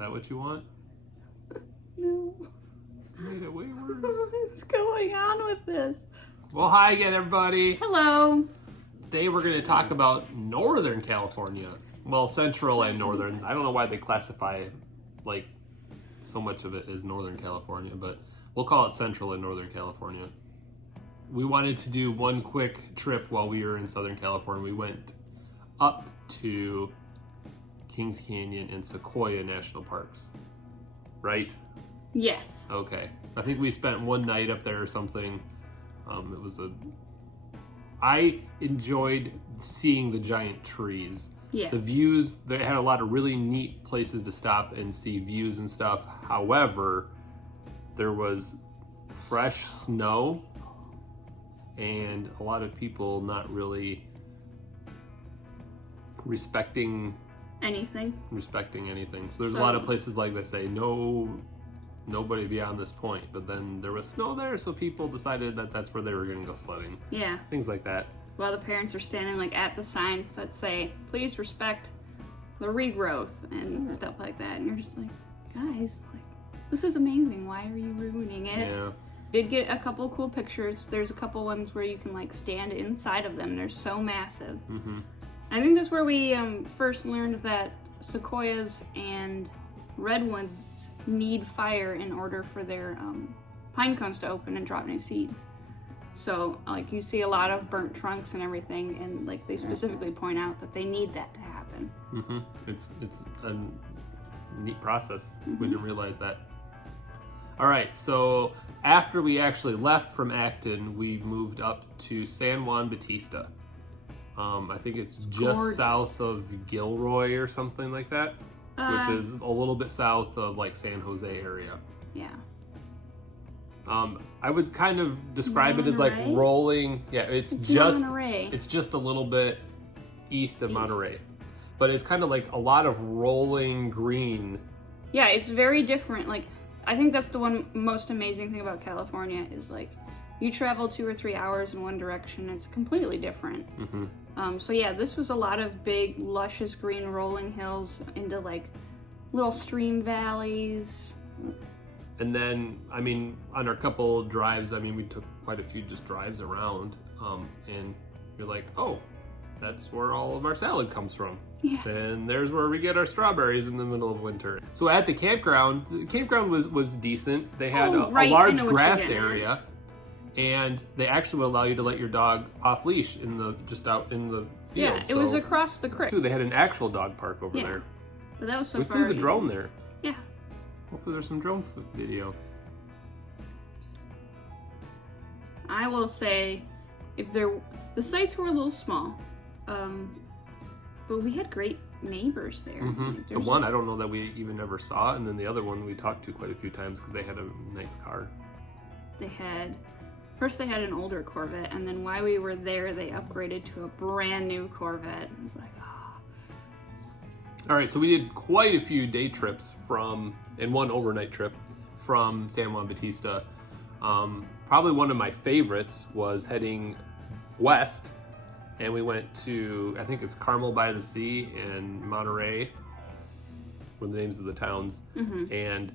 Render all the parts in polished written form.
that what you want? No. You made it way worse. What's going on with this? Well, hi again, everybody. Hello. Today we're going to talk about Northern California. Well, Central and Northern. I don't know why they classify like so much of it as Northern California, but we'll call it Central and Northern California. We wanted to do one quick trip while we were in Southern California. We went up to Kings Canyon and Sequoia National Parks, right? Yes. Okay. I think we spent one night up there or something. I enjoyed seeing the giant trees. Yes. The views, they had a lot of really neat places to stop and see views and stuff. However, there was fresh snow and a lot of people not really respecting anything. So there's a lot of places like they say nobody beyond this point, but then there was snow there, so people decided that that's where they were going to go sledding. Yeah. Things like that. While the parents are standing like at the signs that say, please respect the regrowth and stuff like that. And you're just like, guys, like, this is amazing. Why are you ruining it? Yeah. Did get a couple cool pictures. There's a couple ones where you can like stand inside of them. They're so massive. Mm-hmm. I think that's where we first learned that sequoias and redwoods need fire in order for their pine cones to open and drop new seeds. So like you see a lot of burnt trunks and everything, and like they specifically point out that they need that to happen. Mm-hmm. It's a neat process. We didn't realize that. All right, so after we actually left from Acton, we moved up to San Juan Bautista. I think it's just gorgeous. South of Gilroy or something like that, which is a little bit south of like San Jose area. Yeah. I would kind of describe it as like Monterey? rolling. Yeah, it's Monterey. just a little bit east of Monterey, but it's kind of like a lot of rolling green. Yeah, it's very different. Like, I think that's the one most amazing thing about California is like, you travel 2 or 3 hours in one direction, it's completely different. Mm-hmm. So yeah, this was a lot of big, luscious green rolling hills into like little stream valleys. And then, I mean, on our couple drives, I mean, we took quite a few just drives around, and you're like, oh, that's where all of our salad comes from. Yeah. And there's where we get our strawberries in the middle of winter. So at the campground was decent. They had a large grass area, and they actually allow you to let your dog off leash just out in the field. Yeah, it was across the creek. They had an actual dog park over there. But that was so we far. flew the drone there. Yeah. Hopefully there's some drone video. I will say, the sites were a little small, but we had great neighbors there. Mm-hmm. Like, The one I don't know that we even ever saw, and then the other one we talked to quite a few times because they had a nice car. They had an older Corvette, and then while we were there, they upgraded to a brand new Corvette. It was like, All right, so we did quite a few day trips and one overnight trip from San Juan Bautista. Probably one of my favorites was heading west, and we went to, I think it's Carmel by the Sea and Monterey, were the names of the towns. mm-hmm. And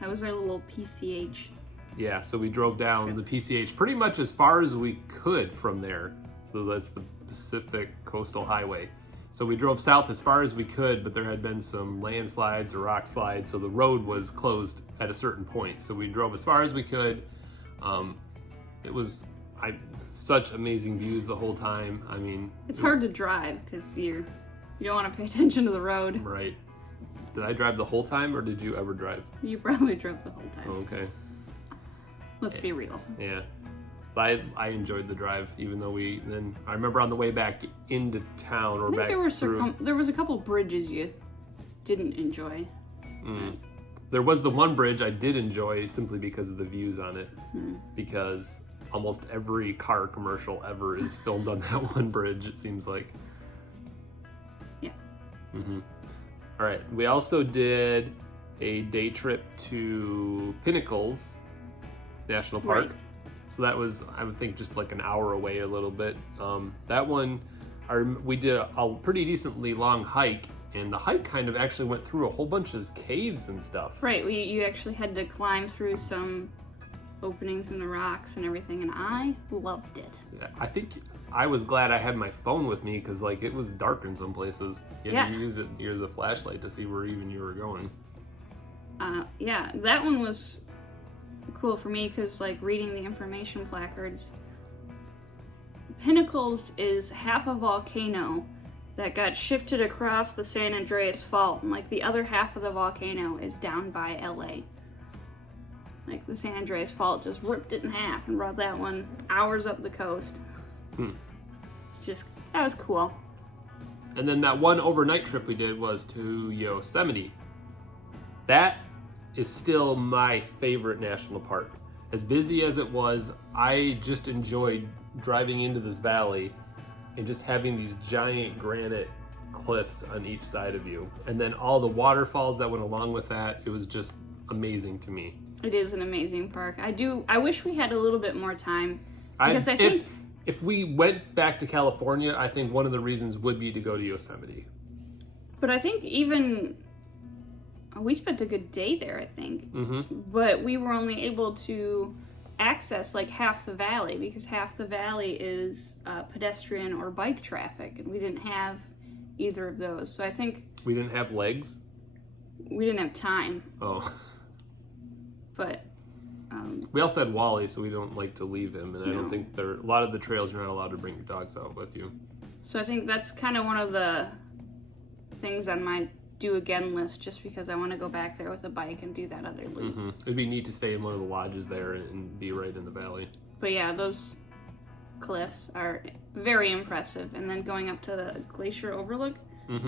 that was our little PCH. yeah, so we drove down the PCH pretty much as far as we could from there. So that's the Pacific Coastal Highway. So we drove south as far as we could, but there had been some landslides or rock slides, so the road was closed at a certain point. So we drove as far as we could. It was such amazing views the whole time. I mean, It's hard to drive because you don't want to pay attention to the road. Right. Did I drive the whole time, or did you ever drive? You probably drove the whole time. Oh, okay. Let's be real. Yeah. But I enjoyed the drive, even though I remember on the way back into town or I think back there was a couple bridges you didn't enjoy. There was the one bridge I did enjoy simply because of the views on it, because almost every car commercial ever is filmed on that one bridge, it seems like. Yeah. Mm-hmm. All right. We also did a day trip to Pinnacles National Park. Right. So that was, I would think, just like an hour away a little bit. That one, we did a pretty decently long hike and the hike kind of actually went through a whole bunch of caves and stuff. Right, you actually had to climb through some openings in the rocks and everything, and I loved it. Yeah, I think I was glad I had my phone with me because like it was dark in some places. You had to use it as a flashlight to see where even you were going. Yeah, that one was cool for me because like reading the information placards, Pinnacles is half a volcano that got shifted across the San Andreas Fault, and like the other half of the volcano is down by LA. Like the San Andreas Fault just ripped it in half and brought that one hours up the coast. It's just, that was cool. And then that one overnight trip we did was to Yosemite. That is still my favorite national park. As busy as it was, I just enjoyed driving into this valley and just having these giant granite cliffs on each side of you. And then all the waterfalls that went along with that, it was just amazing to me. It is an amazing park. I wish we had a little bit more time because I think if we went back to California, I think one of the reasons would be to go to Yosemite. But I think even we spent a good day there, I think. But we were only able to access like half the valley because half the valley is pedestrian or bike traffic, and we didn't have either of those. So I think we didn't have legs. We didn't have time. Oh. But we also had Wally, so we don't like to leave him, and I don't think a lot of the trails you're not allowed to bring your dogs out with you. So I think that's kind of one of the things on my do again list, just because I want to go back there with a bike and do that other loop. It'd be neat to stay in one of the lodges there and be right in the valley. But yeah, those cliffs are very impressive, and then going up to the glacier overlook,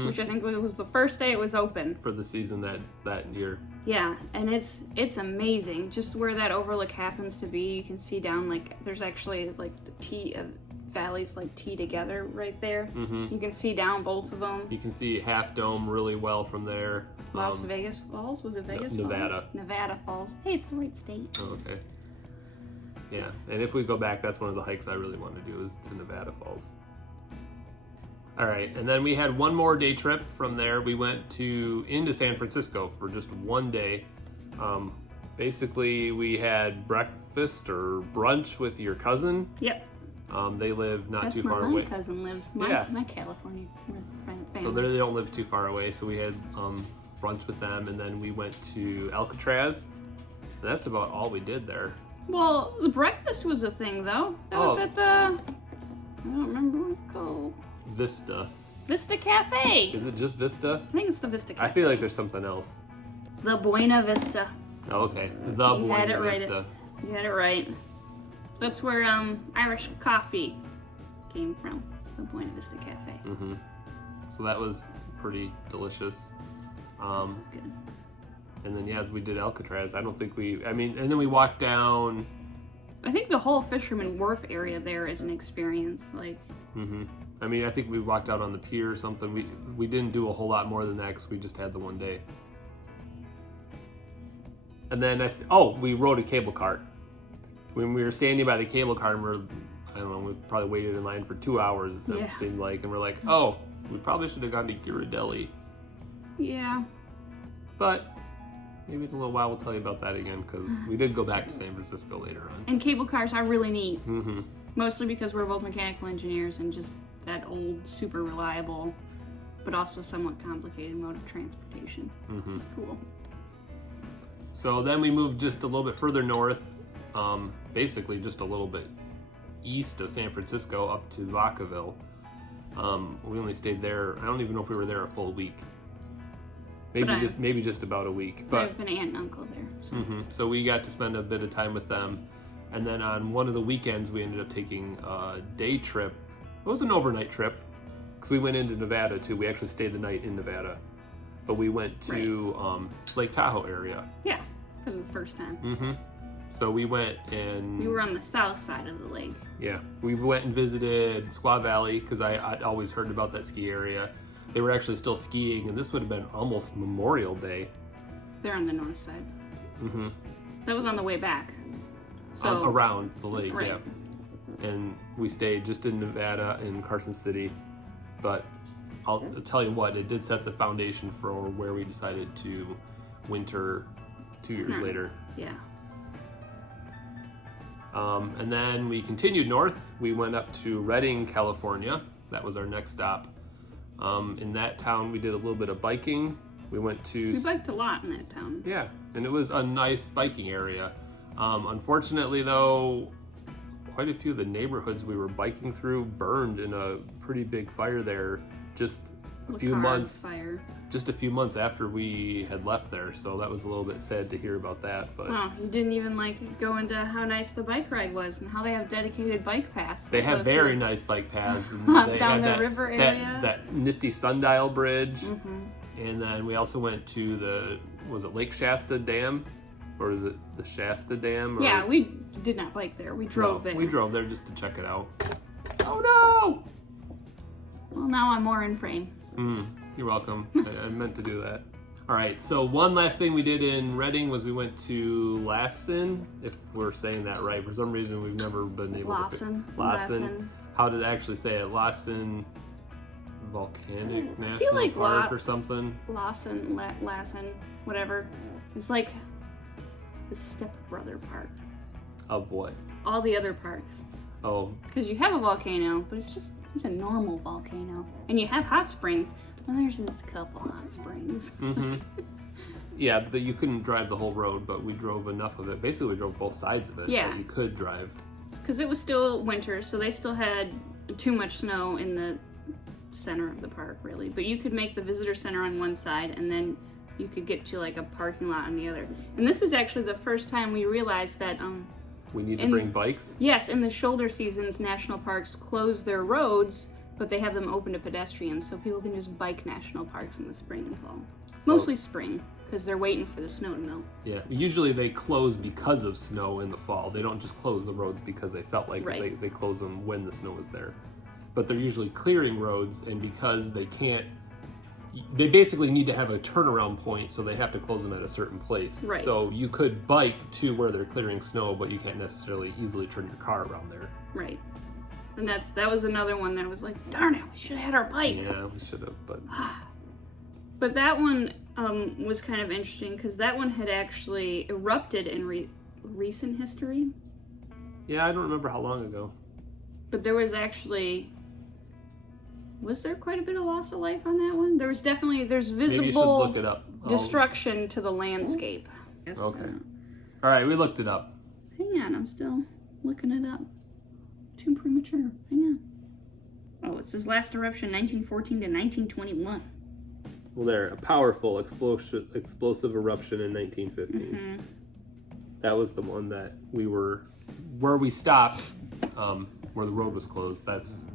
which I think was the first day it was open for the season that year. Yeah, and it's amazing just where that overlook happens to be. You can see down, like there's actually like valleys like tee together right there. You can see down both of them. You can see Half Dome really well from there. Las Vegas Falls? Was it Vegas Nevada. Falls? Nevada Falls. Hey, it's the right state. Oh, okay. Yeah, and if we go back, that's one of the hikes I really want to do is to Nevada Falls. All right, and then we had one more day trip from there. We went into San Francisco for just one day. Basically, we had breakfast or brunch with your cousin. Yep. They live not That's too where far away. My cousin lives. My California family. So they don't live too far away. So we had brunch with them, and then we went to Alcatraz. And that's about all we did there. Well, the breakfast was a thing, though. That was at the... I don't remember what it's called. Vista. Vista Cafe. Is it just Vista? I think it's the Vista Cafe. I feel like there's something else. The Buena Vista. Oh, okay. The Buena Vista. You had it right. That's where Irish coffee came from. The Buena Vista Cafe. So that was pretty delicious. Good. And then we did Alcatraz. I don't think and then we walked down. I think the whole Fisherman Wharf area there is an experience. Like. I think we walked out on the pier or something. We didn't do a whole lot more than that because we just had the one day. And then we rode a cable cart. When we were standing by the cable car, and we probably waited in line for 2 hours, it seemed like, and we're like, we probably should have gone to Ghirardelli. Yeah. But maybe in a little while we'll tell you about that again, because we did go back to San Francisco later on. And cable cars are really neat. Mostly because we're both mechanical engineers and just that old, super reliable, but also somewhat complicated mode of transportation. It's cool. So then we moved just a little bit further north, basically just a little bit east of San Francisco up to Vacaville. We only stayed there, I don't even know if we were there a full week. Maybe just about a week. But I have an aunt and uncle there. So. So we got to spend a bit of time with them. And then on one of the weekends, we ended up taking a day trip. It was an overnight trip because we went into Nevada too. We actually stayed the night in Nevada, but we went to Lake Tahoe area. Yeah, because of the first time. So we went and we were on the south side of the lake. Yeah, we went and visited Squaw Valley because I'd always heard about that ski area. They were actually still skiing, and this would have been almost Memorial Day. They're on the north side. That was on the way back. So around the lake, and we stayed just in Nevada in Carson City, but I'll tell you what, it did set the foundation for where we decided to winter 2 years later. Yeah. And then we continued north. We went up to Redding, California. That was our next stop. In that town, we did a little bit of biking. We biked a lot in that town. Yeah, and it was a nice biking area. Unfortunately, though, quite a few of the neighborhoods we were biking through burned in a pretty big fire there just a few months after we had left there. So that was a little bit sad to hear about that. But wow, you didn't even go into how nice the bike ride was and how they have dedicated bike paths. They have very nice bike paths. And they down had the river area. That nifty sundial bridge. Mm-hmm. And then we also went to was it Lake Shasta Dam? Or is it the Shasta Dam? Yeah, we did not bike there. We drove there. We drove there just to check it out. Oh no! Well, now I'm more in frame. You're welcome. I meant to do that. All right, so one last thing we did in Redding was we went to Lassen, if we're saying that right. For some reason, we've never been able to... Lassen. How did it actually say it? Lassen Volcanic National Park or something? Lassen, whatever. It's like the Step Brother Park. Of what? All the other parks. Oh. Because you have a volcano, but it's a normal volcano. And you have hot springs. Well, there's just a couple hot springs. Mm-hmm. Yeah, you couldn't drive the whole road, but we drove enough of it. Basically, we drove both sides of it. Yeah. But you could drive. Because it was still winter, so they still had too much snow in the center of the park, really. But you could make the visitor center on one side, and then you could get to like a parking lot on the other. And this is actually the first time we realized that we need to bring bikes? Yes, in the shoulder seasons, national parks close their roads, but they have them open to pedestrians, so people can just bike national parks in the spring and fall. Mostly spring, because they're waiting for the snow to melt. Yeah, usually they close because of snow in the fall. They don't just close the roads because they felt like it. They close them when the snow is there. But they're usually clearing roads, and because they basically need to have a turnaround point, so they have to close them at a certain place. Right. So you could bike to where they're clearing snow, but you can't necessarily easily turn your car around there. Right. And that was another one that was like, darn it, we should have had our bikes. Yeah, we should have, but... But that one was kind of interesting, because that one had actually erupted in recent history. Yeah, I don't remember how long ago. But there was actually... Was there quite a bit of loss of life on that one? There's visible Maybe you should look it up. destruction to the landscape. Okay. All right, we looked it up. Hang on, I'm still looking it up. Too premature. Hang on. Oh, it says last eruption 1914 to 1921. Well, there, a powerful explosive eruption in 1915. Mm-hmm. That was the one that where we stopped, where the road was closed. That's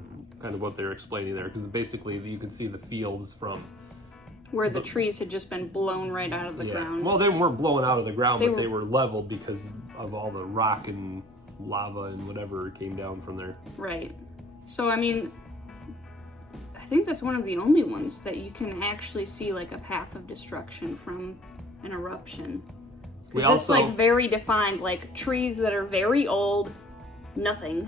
kind of what they're explaining there, because basically you can see the fields from where the trees had just been blown right out of the ground. Well, they weren't blown out of the ground, but they were leveled because of all the rock and lava and whatever came down from there. Right. So, I mean, I think that's one of the only ones that you can actually see like a path of destruction from an eruption. It's like very defined, like trees that are very old, nothing.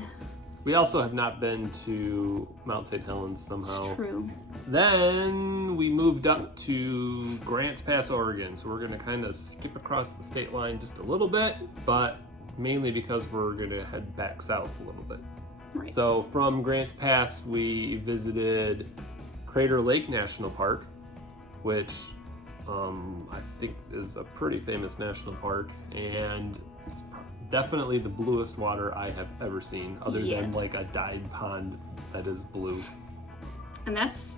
We also have not been to Mount St. Helens somehow. It's true. Then we moved up to Grants Pass, Oregon. So we're going to kind of skip across the state line just a little bit, but mainly because we're going to head back south a little bit. Right. So from Grants Pass, we visited Crater Lake National Park, which I think is a pretty famous national park, and it's definitely the bluest water I have ever seen, other than like a dyed pond that is blue. And that's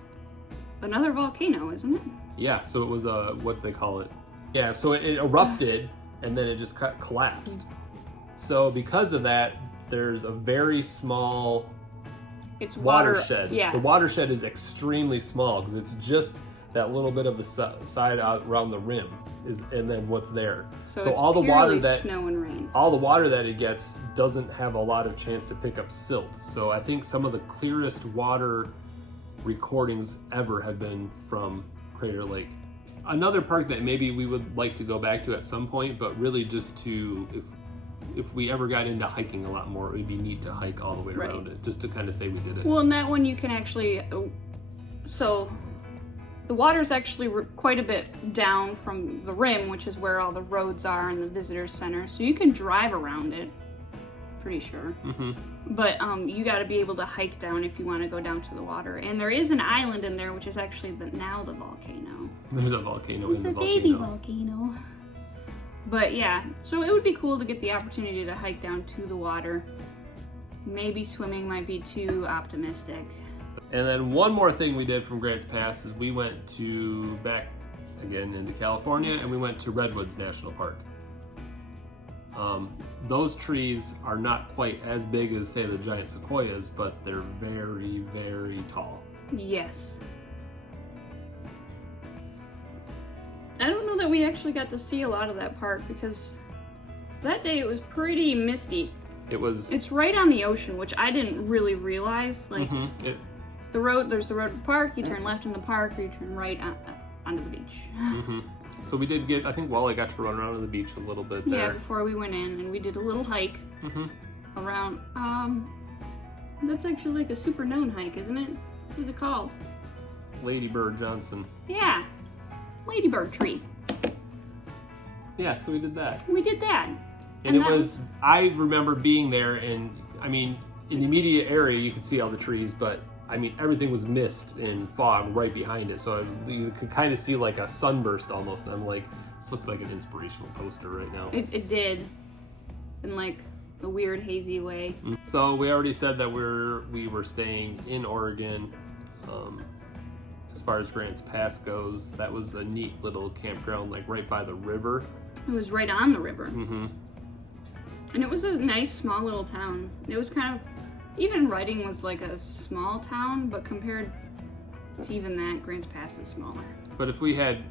another volcano, isn't it? Yeah, so it was what they call it. Yeah, so it erupted and then it just collapsed. So because of that, there's a very small watershed. Yeah. The watershed is extremely small because it's just that little bit of the side out around the rim and then what's there. So it's all the water that snow and rain. All the water that it gets doesn't have a lot of chance to pick up silt. So I think some of the clearest water recordings ever have been from Crater Lake. Another park that maybe we would like to go back to at some point, but really just if we ever got into hiking a lot more, it would be neat to hike all the way around it, just to kind of say we did it. Well, and that one you can actually, so the water's actually quite a bit down from the rim, which is where all the roads are and the visitor center. So you can drive around it, pretty sure. Mm-hmm. But you got to be able to hike down if you want to go down to the water. And there is an island in there, which is actually now the volcano. There's a volcano in It's the a volcano. baby volcano. But yeah, so it would be cool to get the opportunity to hike down to the water. Maybe swimming might be too optimistic. And then one more thing we did from Grants Pass is we went back again into California, and we went to Redwoods National Park. Those trees are not quite as big as, say, the giant sequoias, but they're very, very tall. Yes. I don't know that we actually got to see a lot of that park because that day it was pretty misty. It's right on the ocean, which I didn't really realize. Like there's the road to the park, you turn left in the park, or you turn right onto the beach. Mm-hmm. So we did I think Wally got to run around on the beach a little bit there. Yeah, before we went in, and we did a little hike around, that's actually like a super known hike, isn't it? What's it called? Lady Bird Johnson. Yeah, Ladybird Tree. Yeah, so we did that. We did that. And I remember being there, and I mean, in the immediate area you could see all the trees, but I mean, everything was mist and fog right behind it, so you could kind of see like a sunburst almost, and I'm like, this looks like an inspirational poster right now. It did, in like a weird hazy way. So we already said that we were staying in Oregon. As far as Grants Pass goes, that was a neat little campground, like right by the river. It was right on the river. Mm-hmm. And it was a nice small little town. It was kind of, even Redding was like a small town, but compared to even that, Grants Pass is smaller. But if we had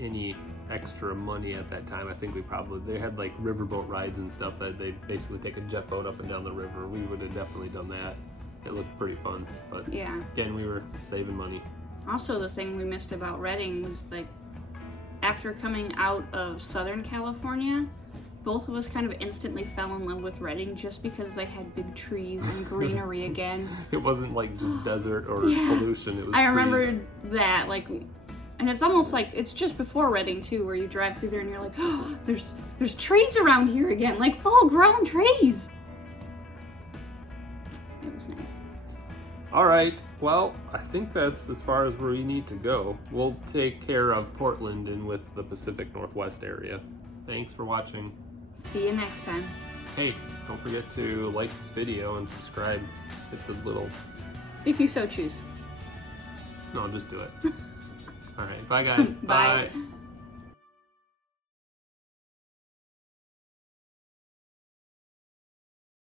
any extra money at that time, I think they had like riverboat rides and stuff that they basically take a jet boat up and down the river. We would have definitely done that. It looked pretty fun, but yeah, again, we were saving money. Also, the thing we missed about Redding was like, after coming out of Southern California, both of us kind of instantly fell in love with Redding just because they had big trees and greenery again. It wasn't like just desert or pollution. It was. I trees. remembered that, like, and it's almost like it's just before Redding too, where you drive through there and you're like, oh, there's trees around here again, like full-grown trees. It was nice. All right. Well, I think that's as far as where we need to go. We'll take care of Portland and with the Pacific Northwest area. Thanks for watching. See you next time. Hey, don't forget to like this video and subscribe. Hit the little... If you so choose. No, just do it. All right. Bye, guys. Bye.